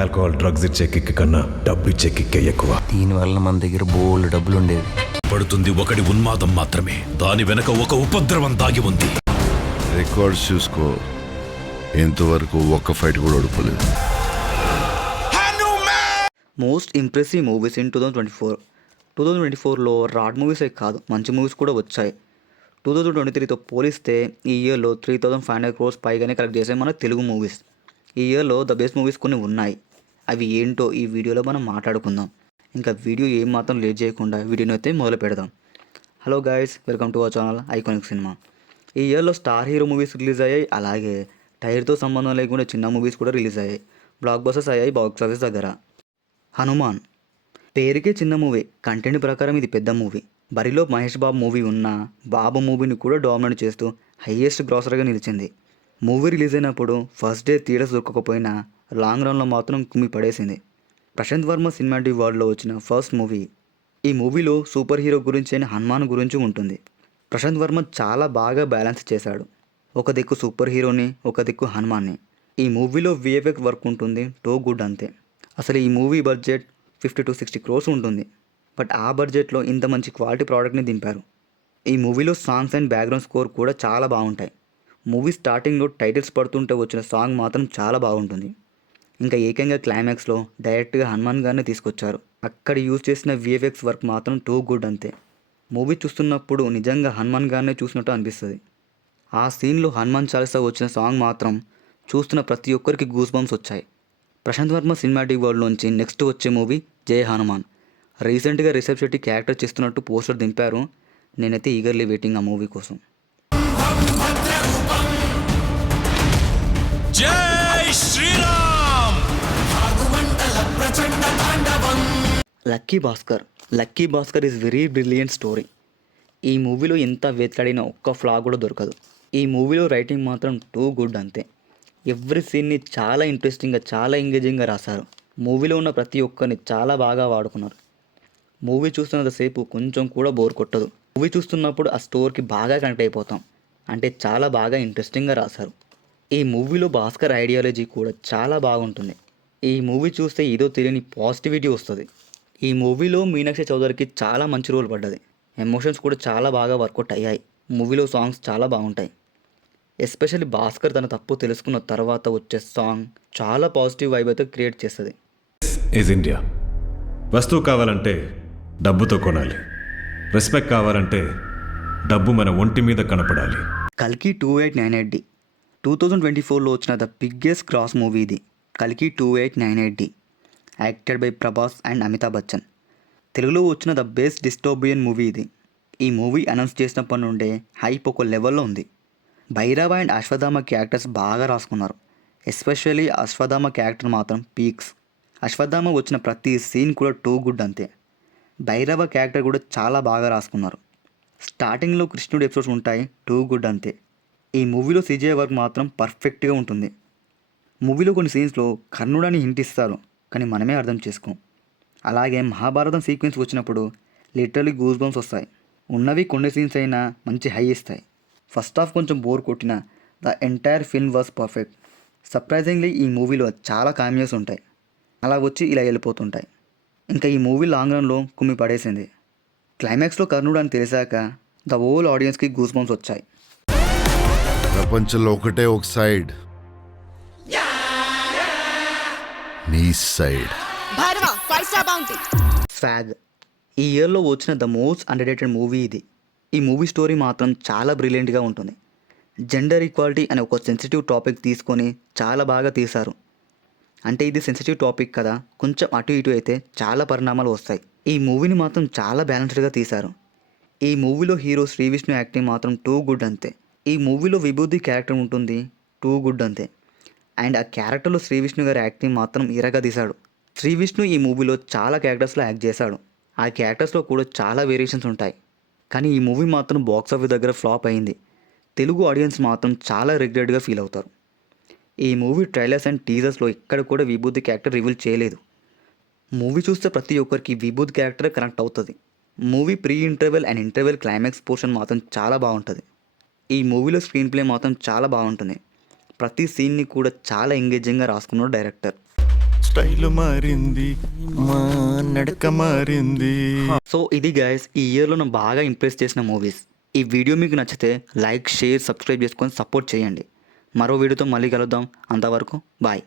Alcohol drugs ఇచ్చే kick కన్నా డబ్బు ఇచ్చే కిక్కే ఎక్కువ. దీనివల్ల మన దగ్గర బోల్డ్ డబ్బులు ఉండేవి. పడుతుంది ఒకటి ఉన్మాదం మాత్రమే, దాని వెనక ఒక ఉపద్రవం దాగి ఉంది. రికార్డ్స్ చూసుకో, ఇంతవరకు ఒక్క ఫైట్ కూడా ఓడిపోలేదు. మోస్ట్ ఇంప్రెసివ్ మూవీస్ ఇన్ 2024లో రాడ్ మూవీసే కాదు, మంచి మూవీస్ కూడా వచ్చాయి. 2023తో పోలిస్తే ఈ ఇయర్లో 3,500 crores పైగానే కలెక్ట్ చేసాయి మన తెలుగు మూవీస్. ఈ ఇయర్లో ద బెస్ట్ మూవీస్ కొన్ని ఉన్నాయి. అవి ఏంటో ఈ వీడియోలో మనం మాట్లాడుకుందాం. ఇంకా వీడియో ఏం మాత్రం లేట్ చేయకుండా వీడియోని అయితే మొదలు పెడదాం. Hello guys, welcome to our channel iconic cinema. ఈ ఇయర్లో స్టార్ హీరో మూవీస్ రిలీజ్ అయ్యాయి, అలాగే టైర్తో సంబంధం లేకుండా చిన్న మూవీస్ కూడా రిలీజ్ అయ్యాయి. బ్లాక్ బస్టర్స్ అయ్యాయి బాక్స్ ఆఫీస్ దగ్గర. హనుమాన్ పేరుకే చిన్న మూవీ, కంటెంట్ ప్రకారం ఇది పెద్ద మూవీ. బరిలో మహేష్ బాబు మూవీ ఉన్న బాబు మూవీని కూడా డామినేట్ చేస్తూ హైయెస్ట్ గ్రాసర్గా నిలిచింది. మూవీ రిలీజ్ అయినప్పుడు ఫస్ట్ డే థియేటర్స్ దొరకకపోయినా లాంగ్ రన్లో మాత్రం కుమ్మి పడేసింది. ప్రశాంత్ వర్మ సినిమాటిక్ వరల్డ్లో వచ్చిన ఫస్ట్ మూవీ. ఈ మూవీలో సూపర్ హీరో గురించి అయిన హనుమాన్ గురించి ఉంటుంది. ప్రశాంత్ వర్మ చాలా బాగా బ్యాలెన్స్ చేశాడు. ఒక దిక్కు సూపర్ హీరోని, ఒక దిక్కు హనుమాన్ని. ఈ మూవీలో విఎఫ్ఎక్స్ వర్క్ ఉంటుంది, టో గుడ్ అంతే. అసలు ఈ మూవీ బడ్జెట్ 50 to 60 crores ఉంటుంది. బట్ ఆ బడ్జెట్లో ఇంత మంచి క్వాలిటీ ప్రోడక్ట్ని దింపారు. ఈ మూవీలో సాంగ్స్ అండ్ బ్యాక్గ్రౌండ్ స్కోర్ కూడా చాలా బాగుంటాయి. మూవీ స్టార్టింగ్లో టైటిల్స్ పడుతుంటే వచ్చిన సాంగ్ మాత్రం చాలా బాగుంటుంది. ఇంకా ఏకంగా క్లైమాక్స్లో డైరెక్ట్గా హనుమాన్ గారిని తీసుకొచ్చారు. అక్కడ యూజ్ చేసిన విఎఫ్ఎక్స్ వర్క్ మాత్రం టూ గుడ్ అంతే. మూవీ చూస్తున్నప్పుడు నిజంగా హనుమాన్ గారినే చూసినట్టు అనిపిస్తుంది. ఆ సీన్లో హనుమాన్ చాలీసా వచ్చిన సాంగ్ మాత్రం చూస్తున్న ప్రతి ఒక్కరికి గూస్ బంప్స్ వచ్చాయి. ప్రశాంత్ వర్మ సినిమాటిక్ వరల్డ్ నుంచి నెక్స్ట్ వచ్చే మూవీ జై హనుమాన్. రీసెంట్గా రిషబ్ శెట్టి క్యారెక్టర్ చేస్తున్నట్టు పోస్టర్ దింపారు. నేనైతే ఈగర్లీ వెయిటింగ్ ఆ మూవీ కోసం. Jai Sriram. Lucky Bhaskar is very brilliant story. ఈ మూవీలో ఎంత వెతలాడినా ఒక్క ఫ్లా కూడా దొరకదు. ఈ మూవీలో రైటింగ్ మాత్రం టూ గుడ్ అంతే. ఎవ్రీ సీన్ని చాలా ఇంట్రెస్టింగ్గా, చాలా ఎంగేజింగ్గా రాశారు. మూవీలో ఉన్న ప్రతి ఒక్కరిని చాలా బాగా వాడుకున్నారు. మూవీ చూస్తున్నంతసేపు కొంచెం కూడా బోర్ కొట్టదు. మూవీ చూస్తున్నప్పుడు ఆ స్టోరీకి బాగా కనెక్ట్ అయిపోతాం. అంటే చాలా బాగా ఇంట్రెస్టింగ్గా రాశారు. ఈ మూవీలో భాస్కర్ ఐడియాలజీ కూడా చాలా బాగుంటుంది. ఈ మూవీ చూస్తే ఏదో తెలియని పాజిటివిటీ వస్తుంది. ఈ మూవీలో మీనాక్షి చౌదరికి చాలా మంచి రోల్ పడ్డది. ఎమోషన్స్ కూడా చాలా బాగా వర్కౌట్ అయ్యాయి. మూవీలో సాంగ్స్ చాలా బాగుంటాయి. ఎస్పెషల్లీ భాస్కర్ తన తప్పు తెలుసుకున్న తర్వాత వచ్చే సాంగ్ చాలా పాజిటివ్ వైబ్ అయితే క్రియేట్ చేస్తుంది. Is India. వస్తువు కావాలంటే డబ్బుతో కొనాలి, రెస్పెక్ట్ కావాలంటే డబ్బు మన ఒంటి మీద కనపడాలి. కల్కి 2898D 2024లో వచ్చిన ద బిగ్గెస్ట్ క్రాస్ మూవీ ఇది. కల్కి 2898D acted by Prabhas and Amitabh Bachchan. తెలుగులో వచ్చిన ద బెస్ట్ డిస్టోపియన్ మూవీ ఇది. ఈ మూవీ అనౌన్స్ చేసినప్పటి నుండే హైప్ ఒక లెవెల్లో ఉంది. భైరవ అండ్ అశ్వథామ క్యారెక్టర్స్ బాగా రాసుకున్నారు. ఎస్పెషల్లీ అశ్వథామ క్యారెక్టర్ మాత్రం పీక్స్. అశ్వథామ వచ్చిన ప్రతి సీన్ కూడా టూ గుడ్ అంతే. భైరవ క్యారెక్టర్ కూడా చాలా బాగా రాసుకున్నారు. స్టార్టింగ్లో కృష్ణుడు ఎపిసోడ్స్ ఉంటాయి, టూ గుడ్ అంతే. ఈ మూవీలో సిజిఐ వర్క్ మాత్రం పర్ఫెక్ట్గా ఉంటుంది. మూవీలో కొన్ని సీన్స్లో కర్ణుడని హింట్ ఇస్తారు, కానీ మనమే అర్థం చేసుకోం. అలాగే మహాభారతం సీక్వెన్స్ వచ్చినప్పుడు లిటరలీ గూస్ బంప్స్ వస్తాయి. ఉన్నవి కొన్ని సీన్స్ అయినా మంచి హై ఇస్తాయి. ఫస్ట్ హాఫ్ కొంచెం బోర్ కొట్టిన the entire film was perfect. Surprisingly ఈ మూవీలో చాలా కామియోస్ ఉంటాయి, అలా వచ్చి ఇలా వెళ్ళిపోతుంటాయి. ఇంకా ఈ మూవీ లాంగ్ రన్లో కుమ్మి పడేసింది. క్లైమాక్స్లో కర్ణుడు అని తెలిసాక ద హోల్ ఆడియన్స్కి గూస్ బంప్స్ వచ్చాయి. ప్రపంచంలో ఒకటే ఒక సైడ్, నీ సైడ్. స్వాగ్ ఈ ఇయర్లో వచ్చిన ద మోస్ట్ అండర్రేటెడ్ మూవీ ఇది. ఈ మూవీ స్టోరీ మాత్రం చాలా బ్రిలియంట్గా ఉంటుంది. జెండర్ ఈక్వాలిటీ అనే ఒక సెన్సిటివ్ టాపిక్ తీసుకొని చాలా బాగా తీశారు. అంటే ఇది సెన్సిటివ్ టాపిక్ కదా, కొంచెం అటు ఇటు అయితే చాలా పరిణామాలు వస్తాయి. ఈ మూవీని మాత్రం చాలా బ్యాలెన్స్డ్గా తీశారు. ఈ మూవీలో హీరో శ్రీ విష్ణు యాక్టింగ్ మాత్రం టూ గుడ్ అంతే. ఈ మూవీలో విభూతి క్యారెక్టర్ ఉంటుంది, టూ గుడ్ అంతే. అండ్ ఆ క్యారెక్టర్లో శ్రీ విష్ణు గారి యాక్టింగ్ మాత్రం ఇరగా తీశాడు. శ్రీ విష్ణు ఈ మూవీలో చాలా క్యారెక్టర్స్లో యాక్ట్ చేశాడు. ఆ క్యారెక్టర్స్లో కూడా చాలా వేరియేషన్స్ ఉంటాయి. కానీ ఈ మూవీ మాత్రం బాక్స్ ఆఫీస్ దగ్గర ఫ్లాప్ అయింది. తెలుగు ఆడియన్స్ మాత్రం చాలా రిగ్రెట్గా ఫీల్ అవుతారు. ఈ మూవీ ట్రైలర్స్ అండ్ టీజర్స్లో ఎక్కడ కూడా విభూతి క్యారెక్టర్ రివీల్ చేయలేదు. మూవీ చూస్తే ప్రతి ఒక్కరికి విభూతి క్యారెక్టర్ కనెక్ట్ అవుతుంది. Movie pre interval and interval climax portion మాత్రం చాలా బాగుంటుంది. ఈ మూవీలో స్క్రీన్ ప్లే మాత్రం చాలా బాగుంటుంది. ప్రతి సీన్ని కూడా చాలా ఎంగేజింగ్గా రాసుకున్నాడు డైరెక్టర్. స్టైల్ మారింది మా నడక మారింది. సో ఇది గైస్ ఈ ఇయర్లో నేను బాగా ఇంప్రెస్ చేసిన మూవీస్. ఈ వీడియో మీకు నచ్చితే లైక్ షేర్ సబ్స్క్రైబ్ చేసుకొని సపోర్ట్ చేయండి. మరో వీడియోతో మళ్ళీ కలుద్దాం. అంతవరకు బాయ్.